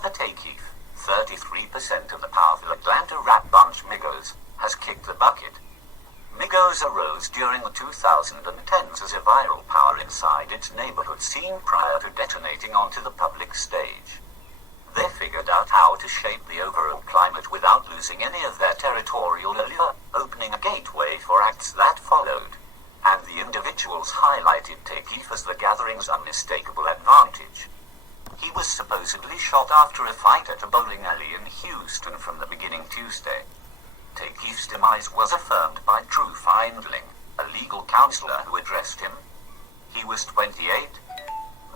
rapper Takeoff, 33% of the powerful Atlanta rap bunch MIGOS, has kicked the bucket. MIGOS arose during the 2010s as a viral power inside its neighborhood scene prior to detonating onto the public stage. They figured out how to shape the overall climate without losing any of their territorial allure, opening a gateway for acts that followed. And the individuals highlighted Takeoff as the gathering's unmistakable advantage. He was supposedly shot after a fight at a bowling alley in Houston from the beginning Tuesday. Takeoff's demise was affirmed by Drew Findling, a legal counselor who addressed him. He was 28.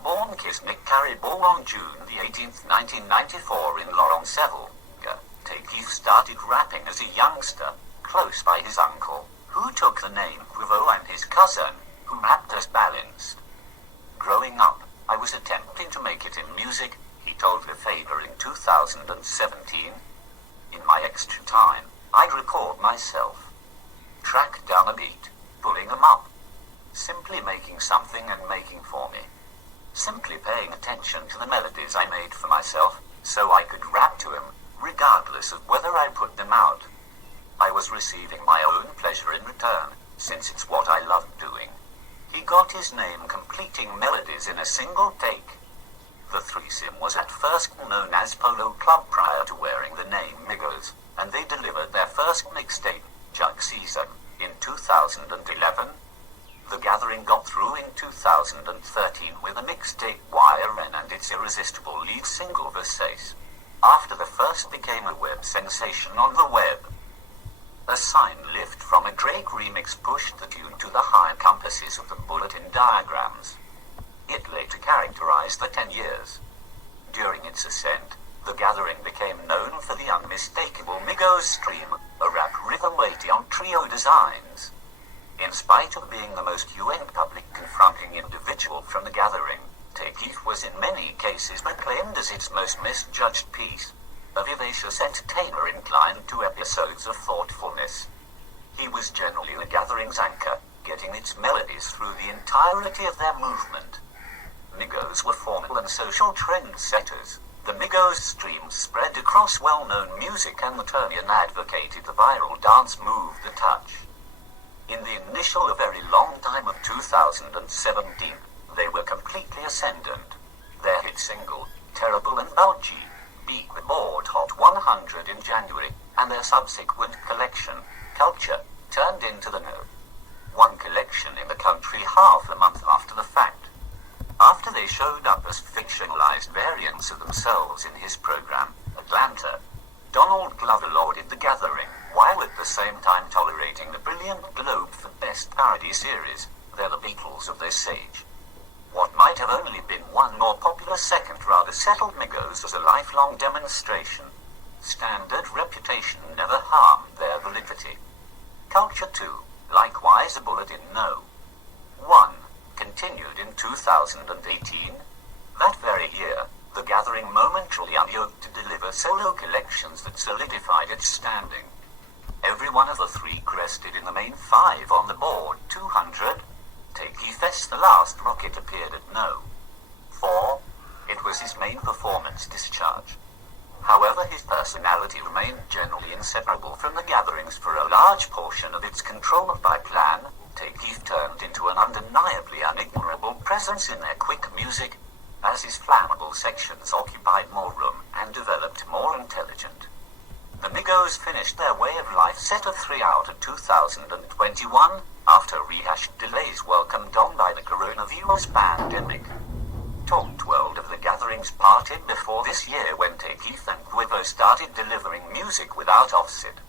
Born Kirshnik Khari Ball on June 18, 1994 in Lawrenceville, Takeoff started rapping as a youngster, close by his uncle, who took the name Quavo, and his cousin, who rapped as Balanced. Growing up, I was attempting to make it in music, he told the Fader in 2017. In my extra time, I'd record myself. Track down a beat, pulling them up. Simply making something and making for me. Simply paying attention to the melodies I made for myself, so I could rap to him, regardless of whether I put them out. I was receiving my own pleasure in return, since it's what I loved doing. He got his name completing melodies in a single take. The threesome was at first known as Polo Club prior to wearing the name MIGOS, and they delivered their first mixtape, Jug Season, in 2011. The gathering got through in 2013 with a mixtape YRN and its irresistible lead single Versace. After the first became a web sensation on the web. A sign lift from a Drake remix pushed the tune to the high compasses of the bulletin diagrams. It later characterized the 10 years. During its ascent, the gathering became known for the unmistakable MIGOS stream, a rap rhythm weighty on trio designs. In spite of being the most UN public confronting individual from the gathering, Takeoff was in many cases proclaimed as its most misjudged piece, a vivacious entertainer inclined to episodes of thoughtfulness. He was generally the gathering's anchor, getting its melodies through the entirety of their movement. MIGOS were formal and social trendsetters. The MIGOS stream spread across well-known music, and the Turnian advocated the viral dance move The Touch. In the initial a very long time of 2017, they were completely ascendant. Their hit single, Terrible and Bulgy, beat the Billboard Hot 100 in January, and their subsequent collection, Culture, turned into the #1 collection in the country half a month after the fact. After they showed up as fictionalized variants of themselves in his program, Atlanta, Donald Glover lauded the gathering, while at the same time tolerating the brilliant Globe for Best Parody Series. They're the Beatles of this age. What might have only been one more popular second rather settled MIGOS as a lifelong demonstration. Standard reputation never harmed their validity. Culture 2, likewise a bulletin No. 1, continued in 2018. That very year, the gathering momentarily unyoked to deliver solo collections that solidified its standing. Every one of the three crested in the main 5 on the board 200. Takeoff, the last rocket, appeared at No. 4. It was his main performance discharge. However, his personality remained generally inseparable from the gatherings for a large portion of its controlled by plan. Takeoff turned into an undeniably unignorable presence in their quick music, as his flammable sections occupied more room and developed more intelligent. The MIGOS finished their Way of Life set of 3 out of 2021, after rehashed delays welcomed on by the coronavirus pandemic. Talked world of the gatherings parted before this year when Takeoff and Quavo started delivering music without offset.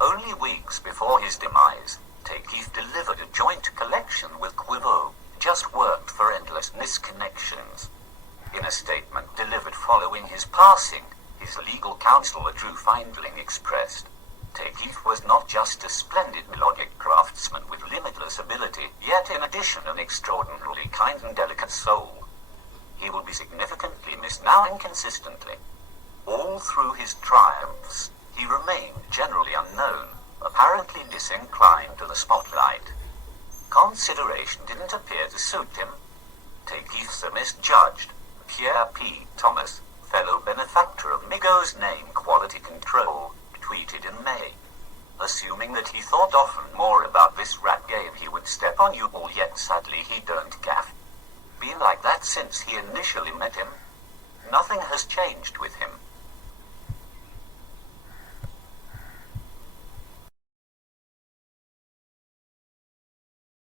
Only weeks before his demise, Takeoff delivered a joint collection with Quavo, Just Worked for Endless Misconnections. In a statement delivered following his passing, his legal counselor Drew Findling expressed, Takeoff was not just a splendid melodic craftsman with limitless ability, yet in addition an extraordinarily kind and delicate soul. He will be significantly missed now and consistently. All through his triumphs, he remained generally unknown, apparently disinclined to the spotlight. Consideration didn't appear to suit him. Takeoff's a misjudged, Pierre P. Thomas, fellow benefactor MIGOS name Quality Control tweeted in May. Assuming that he thought often more about this rat game, he would step on you all, yet sadly he don't gaff. Been like that since he initially met him. Nothing has changed with him.